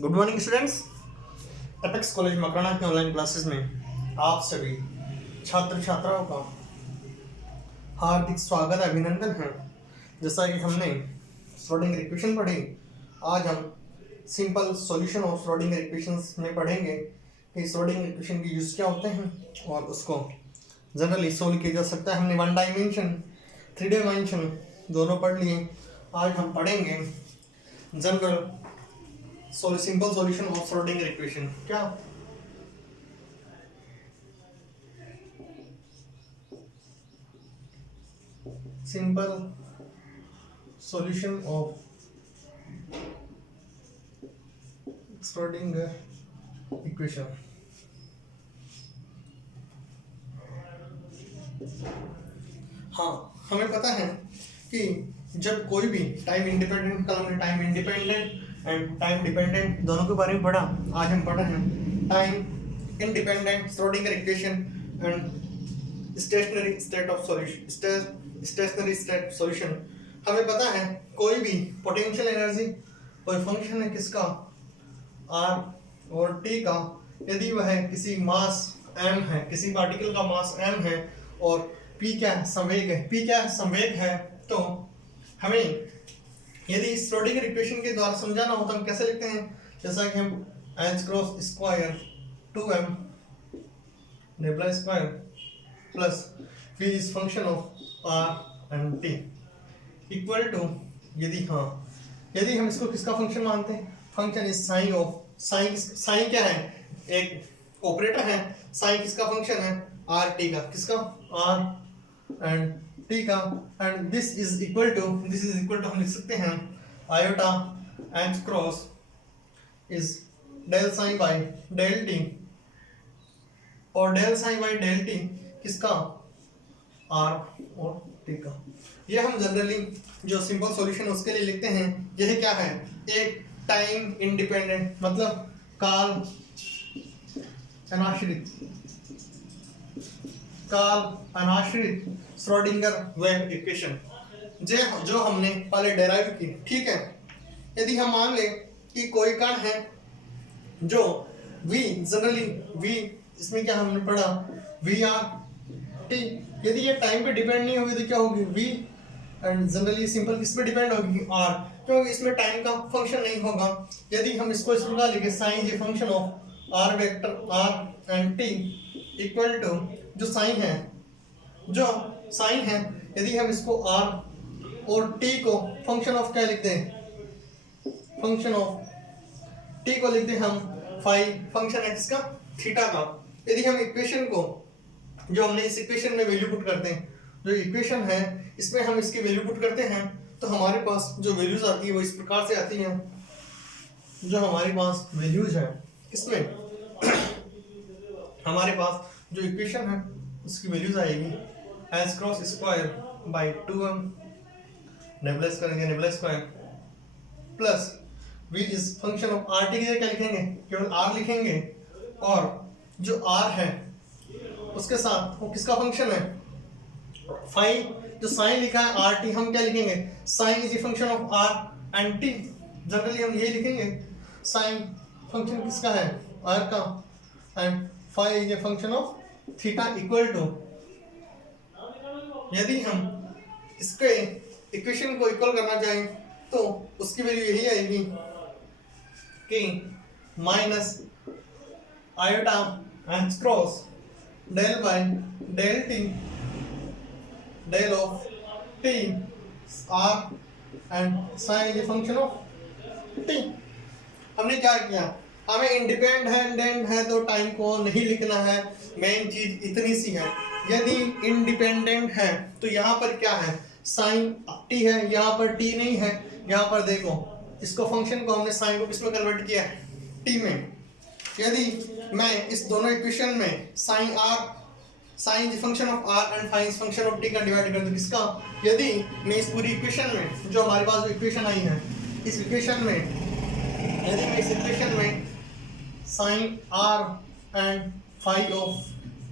Good morning students. Apex college Makrana के online classes में आप सभी छात्र छात्राओं का हार्दिक स्वागत अभिनंदन है। जैसा कि हमने श्रोडिंगर इक्वेशन पढ़ी, आज हम simple solution of Schrodinger equations में पढ़ेंगे कि श्रोडिंगर इक्वेशन के यूज क्या होते हैं और उसको जनरली सोल्व किया जा सकता है। हमने 1 डायमेंशन 3 डायमेंशन दोनों पढ़ लिए। आज हम पढ़ेंगे general simple solution of Schrodinger equation. क्या simple solution of Schrodinger equation. हाँ, हमें पता है कि जब कोई भी टाइम इंडिपेंडेंट, कल हमने time independent and time dependent दोनों के बारे में पढ़ा। आज हम पढ़ रहे हैं time independent Schrodinger equation and stationery state solution. हमें पता है कोई भी पोटेंशियल एनर्जी कोई फंक्शन है किसका, r और t का, यदि वह किसी मास m है, किसी पार्टिकल का मास m है और p क्या संवेग है, p क्या संवेग है, तो हमें यदि श्रोडिंगर इक्वेशन के द्वारा समझाना हो तो हम कैसे लिखते हैं, जैसा कि हम h cross square 2m nabla square plus v is function of r and t equal to, यदि हम इसको किसका फंक्शन मानते हैं, function is sine of, sine क्या है, एक ऑपरेटर है, साइन किसका फंक्शन है, r t का, किसका r एंड t का, and this is equal to हम लिख सकते हैं iota h cross is del sine by del t, और del sine by del t किसका, r और t का। ये हम जनरली जो सिंपल सॉल्यूशन उसके लिए लिखते हैं। यह क्या है, एक टाइम इंडिपेंडेंट मतलब काल अनाश्रित श्रोडिंगर वेव इक्वेशन जो हमने पहले डेराइव की। ठीक है, यदि हम मान लें कि कोई कण है जो v, जनरली v, इसमें क्या हमने पढ़ा v r t, यदि ये टाइम पे डिपेंड नहीं होगी तो क्या होगी v, एंड जनरली सिंपल किस पे डिपेंड होगी r, क्योंकि इसमें टाइम का फंक्शन नहीं होगा। यदि हम इसको इस प्रकार लिखे sine is function of r vector r and t equal to, जो साइन है यदि हम इसको r और t को फंक्शन ऑफ क्या लिखते हैं, फंक्शन ऑफ t को लिखते हैं हम फाई, फंक्शन है किसका, थीटा का। यदि हम इक्वेशन को, जो हमने इस इक्वेशन में वैल्यू पुट करते हैं, जो इक्वेशन है इसमें हम इसकी वैल्यू पुट करते हैं तो हमारे पास जो वैल्यूज आती है वो इस प्रकार से आती हैं। जो हमारे पास वैल्यूज है इसमें हमारे पास जो इक्वेशन है उसकी वैल्यूज आएगी h cross square by 2m nabla करेंगे nabla square plus v is function of r t की जगह क्या लिखेंगे, केवल r लिखेंगे, और जो r है उसके साथ वो किसका फंक्शन है, फाई, जो साइन लिखा है r t, हम क्या लिखेंगे, sine is function of r and t, generally हम ये लिखेंगे साइन फंक्शन किसका है, r का, and phi is function of theta equal to, यदि हम इसके इक्वेशन को इक्वल करना चाहें तो उसकी वैल्यू यही आएगी कि minus iota h cross del by del t del of t r and sine is function of t। हमने क्या किया, हमें इंडिपेंडेंट है तो टाइम को नहीं लिखना है, मेन चीज इतनी सी है। यदि इंडिपेंडेंट है तो यहाँ पर क्या है, साइन t है, यहाँ पर t नहीं है। यहाँ पर देखो इसको फंक्शन को हमने साइन को किसमें कन्वर्ट किया है, t में। यदि मैं इस दोनों इक्वेशन में sine is function of r and phi is function of t का डिवाइड कर दूं किसका, यदि मैं इस पूरी इक्वेशन में, जो हमारे पास इक्वेशन आई है, इस इक्वेशन में यदि मैं इस इक्वेशन में sine r and phi of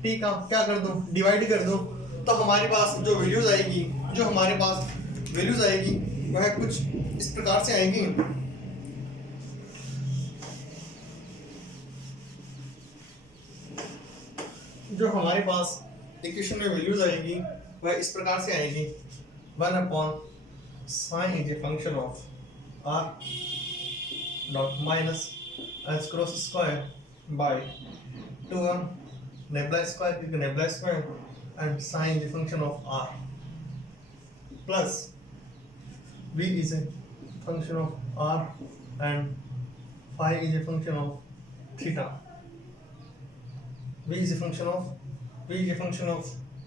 t का क्या कर दूं, डिवाइड कर दूं, तो हमारे पास जो वैल्यूज आएगी वह कुछ इस प्रकार से आएगी। जो हमारे पास इक्वेशन में वैल्यूज आएगी वह इस प्रकार से आएगी 1/sin is a function of r dot minus h cross square by 2m nebula square क्योंकि nebula square and sin is a function of r plus v is a function of r and phi is a function of theta. V is a function of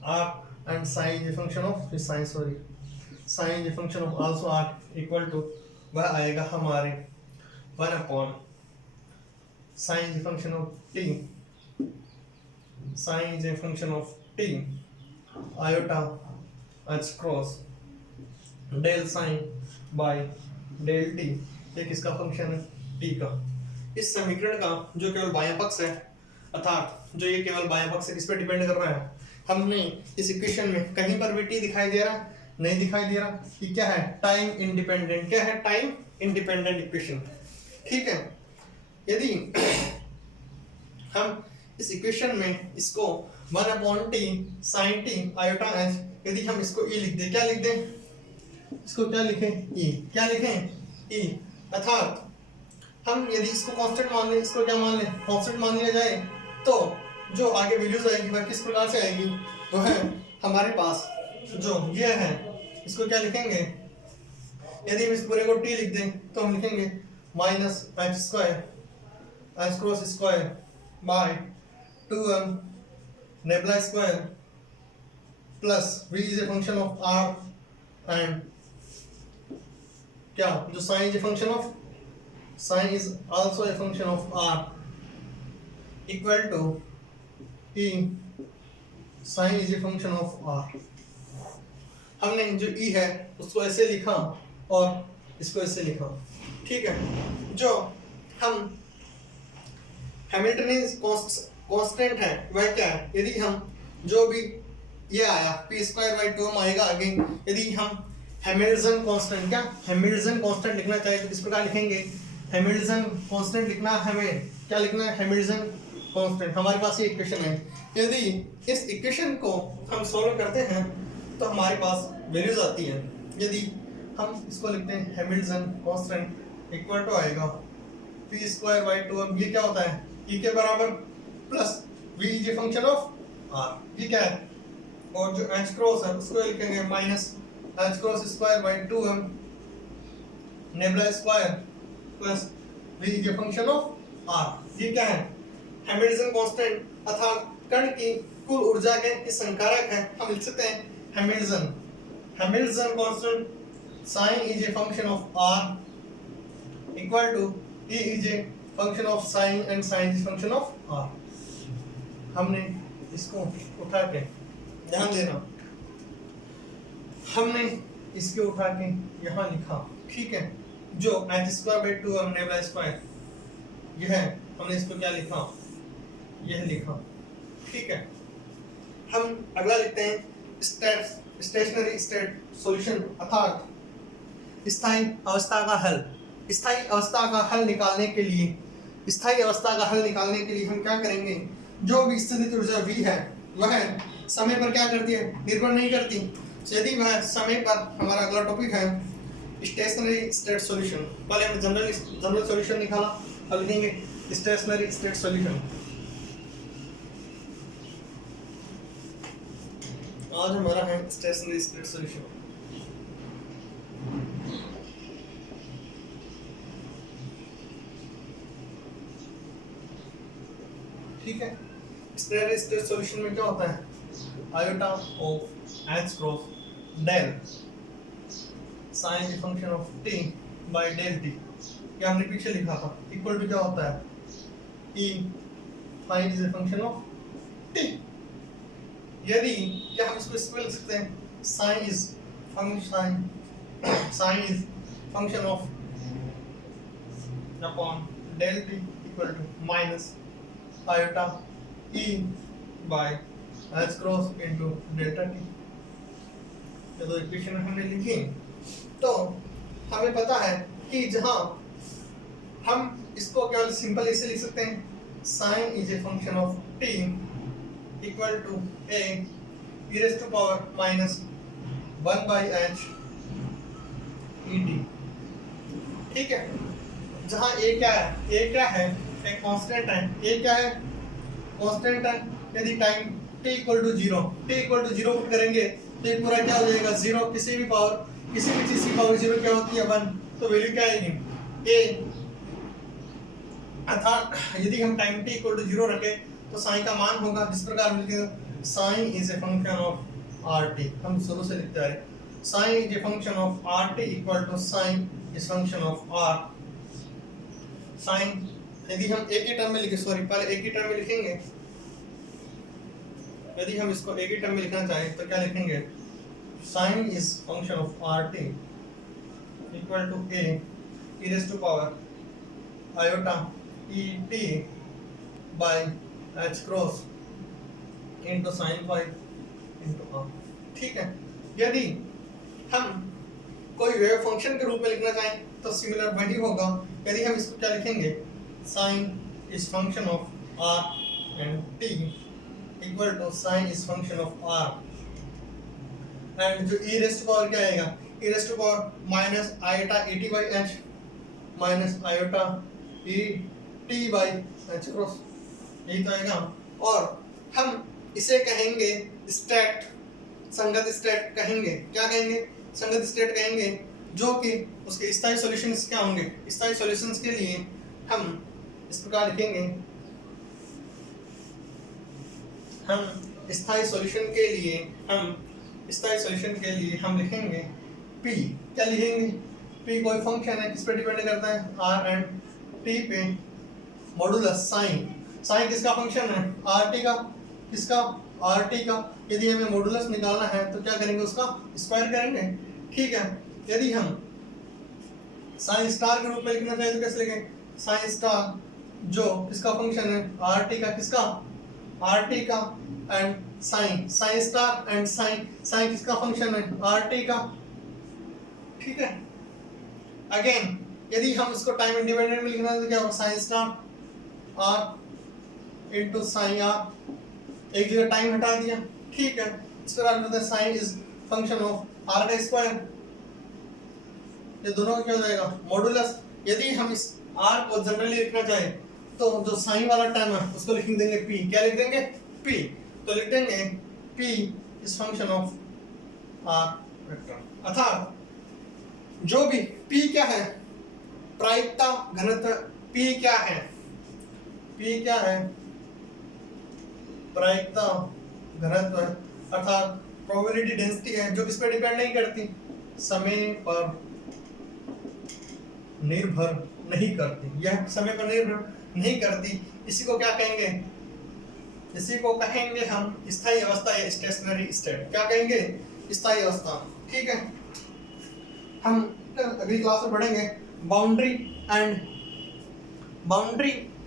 r and sin is a function of sin is a function of also r equal to वह आएगा हमारे 1/sin is a function of t, sin is a function of t iota h cross del sin by del t, ये किसका function है? t का। इस समीकरण का जो केवल बायां पक्ष है अर्थात जो ये केवल बायां पक्ष किस पे डिपेंड कर रहा है, हमने इस इक्वेशन में कहीं पर भी t दिखाई दे रहा नहीं दिखाई दे रहा, ये क्या है? Time independent. क्या है? Time independent equation. ठीक है, यदि हम इस इक्वेशन में इसको 1/t sin t iota h, यदि हम इसको e लिख दें, क्या लिख दें? इसको क्या लिखें? e। क्या लिखें? e। अर्थात हम यदि इसको कांस्टेंट मान लें, इसको क्या मान लें? कांस्टेंट मान लिया जाए, तो जो आगे वैल्यूज आएगी वह किस प्रकार से आएगी? वो है हमारे पास जो ये है इसको क्या लिखेंगे? यदि हम इस पूरे को t लिख दें तो हम लिखेंगे minus h square h cross square by 2m nebula square plus v is a function of r and क्या जो sin is a function of sin is also a function of r equal to e sin is a function of r। हमने जो e है उसको ऐसे लिखा और इसको ऐसे लिखा। ठीक है, जो हम हैमिल्टनियन कांस्टेंट है वह क्या है? यदि हम जो भी ये आया p स्क्वायर बाई 2m आएगा आगे, यदि हम हैमिल्टन कांस्टेंट क्या हैमिल्टन कांस्टेंट लिखना चाहे तो किस प्रकार लिखेंगे? हैमिल्टन कांस्टेंट लिखना, हमें क्या लिखना है? Hamilton constant. हमारे पास ये इक्वेशन है, यदि इस इक्वेशन को हम सॉल्व करते हैं तो हमारे पास वैल्यूज आती हैं। यदि हम इसको लिखते हैं हैमिल्टन कांस्टेंट इक्वल टू आएगा p स्क्वायर बाई 2m, ये क्या होता है? e के बराबर plus v is a function of r, ये क्या है? और जो h क्रॉस है उसको लिखेंगे minus h cross square by 2m nebula square plus v is a function of r, ये क्या है? हैमिल्टन कांस्टेंट अर्थात कण की कुल ऊर्जा के इस संकारक है, हम लिख सकते हैं Hamilton constant sin is a function of r equal to e is a function of sin and sin is function of r। हमने इसको उठा के ध्यान देना, हमने इसके उठा के यहाँ लिखा। ठीक है, जो h square by 2m nebula square यह है, हमने इसको क्या लिखा? यह लिखा। ठीक है, हम अगला लिखते हैं स्टेशनरी स्टेट सॉल्यूशन अर्थात स्थायी अवस्था का हल। स्थायी अवस्था का हल निकालने के लिए हम क्या करेंगे? जो भी स्थितिज ऊर्जा V है वह समय पर क्या करती है? निर्भर नहीं करती। यदि वह समय पर, हमारा अगला टॉपिक है स्टेशनरी स्टेट सॉल्यूशन। पहले हमने जनरल सॉल्यूशन निकाला, अब लिखेंगे स्टेशनरी स्टेट सॉल्यूशन। आज हमारा है स्टेशनरी स्टेट सॉल्यूशन। ठीक है, स्टेशनरी स्टेट सॉल्यूशन में क्या होता है? Iota of h cross del sin is function of t by del t, क्या हमने पीछे लिखा था, इक्वल टू क्या होता है? e phi is a function of t। यदि क्या हम इसको लिख सकते हैं? sin is function of upon del t equal to minus iota e by h cross into delta t। ये दो इक्वेशन हमने लिखी, तो हमें पता है कि जहां हम इसको केवल सिंपल ऐसे लिख सकते हैं sin is a function of t equal to a e raise to power minus 1/h e t. ठीक है, जहाँ ए क्या है, ए क्या है, एक कांस्टेंट है, ए क्या है, कांस्टेंट है। यदि time t equal to 0 put करेंगे तो ये पूरा क्या हो जाएगा 0, किसी भी पावर, किसी भी चीज की पावर 0 क्या होती है 1, तो वैल्यू क्या आएगी a। अर्थात यदि हम टाइम t इक्वल टू 0 रखें तो साइन का मान होगा जिस प्रकार लिखेगा sine is a function of rt। हम शुरू से लिखते आ रहे sine is a function of rt equal to sine is function of r। Sine यदि हम एक ही टर्म में लिखे, सॉरी पहले एक ही टर्म में लिखेंगे, यदि हम इसको एक ही टर्म में लिखना चाहें तो क्या लिखेंगे, sine is function of rt equal to a e raise to power iota e t by h cross into sin phi into r। ठीक है, यदि हम कोई वेव फंक्शन के रूप में लिखना चाहें तो सिमिलर वही होगा। यदि हम इसको क्या लिखेंगे, sine is function of r and t equal to sine is function of r, and जो e रेज़ टू पावर क्या आएगा, e raise to power minus iota e t by h minus iota e t by h cross, यही तो आएगा। और हम इसे कहेंगे स्टेट, संगत स्टेट कहेंगे। क्या कहेंगे, संगत स्टेट कहेंगे, जो कि उसके स्थायी सॉल्यूशंस क्या होंगे। स्थायी सॉल्यूशंस के लिए हम इस प्रकार लिखेंगे, हम स्थायी सॉल्यूशन के लिए हम लिखेंगे p। क्या लिखेंगे, p कोई फंक्शन है, किस पे डिपेंड करता है, r एंड t पे, मॉडुलस साइन। साइन किसका फंक्शन है, rt का, किसका, rt का। यदि हमें मॉडुलस निकालना है तो क्या करेंगे, उसका स्क्वायर करेंगे। ठीक है, यदि हम साइन स्टार के रूप में लिखना चाहें तो कैसे लिखें, साइन स्टार जो किसका फंक्शन है, rt का, किसका, rt का, and sine, sine star and sine, sine किसका फंक्शन है, rt का। ठीक है, अगेन यदि हम इसको टाइम इंडिपेंडेंट में लिखना है तो क्या होगा, sign star r into sine r, एक जगह टाइम हटा दिया। ठीक है, इस प्रकार होता है sine is function of r का स्क्वायर, ये दोनों का क्या हो जाएगा मॉडुलस। यदि हम इस r को जनरली लिखना चाहे तो जो साइन वाला टर्म है उसको लिख देंगे p। क्या लिख देंगे, p, तो लिख देंगे p is function of r vector. अर्थात जो भी p क्या है, प्रायिकता घनत्व, p क्या है, p क्या है, प्रायिकता घनत्व, अर्थात प्रोबेबिलिटी डेंसिटी है, जो किस पर डिपेंड नहीं करती, समय पर निर्भर नहीं करती, यह समय पर निर्भर नहीं करती। इसी को क्या कहेंगे, इसी को कहेंगे हम स्थायी अवस्था या स्टेशनरी स्टेट। क्या कहेंगे, स्थायी अवस्था। ठीक है, हम अगली क्लास में पढ़ेंगे बाउंड्री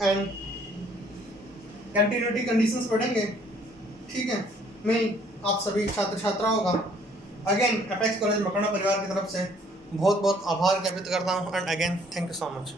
एंड कंटिन्यूटी कंडीशंस पढ़ेंगे। ठीक है, मैं आप सभी छात्र छात्राओं का अगेन एपेक्स कॉलेज मकराना परिवार की तरफ से बहुत बहुत आभार ज्ञापित करता हूँ, and again thank you so much.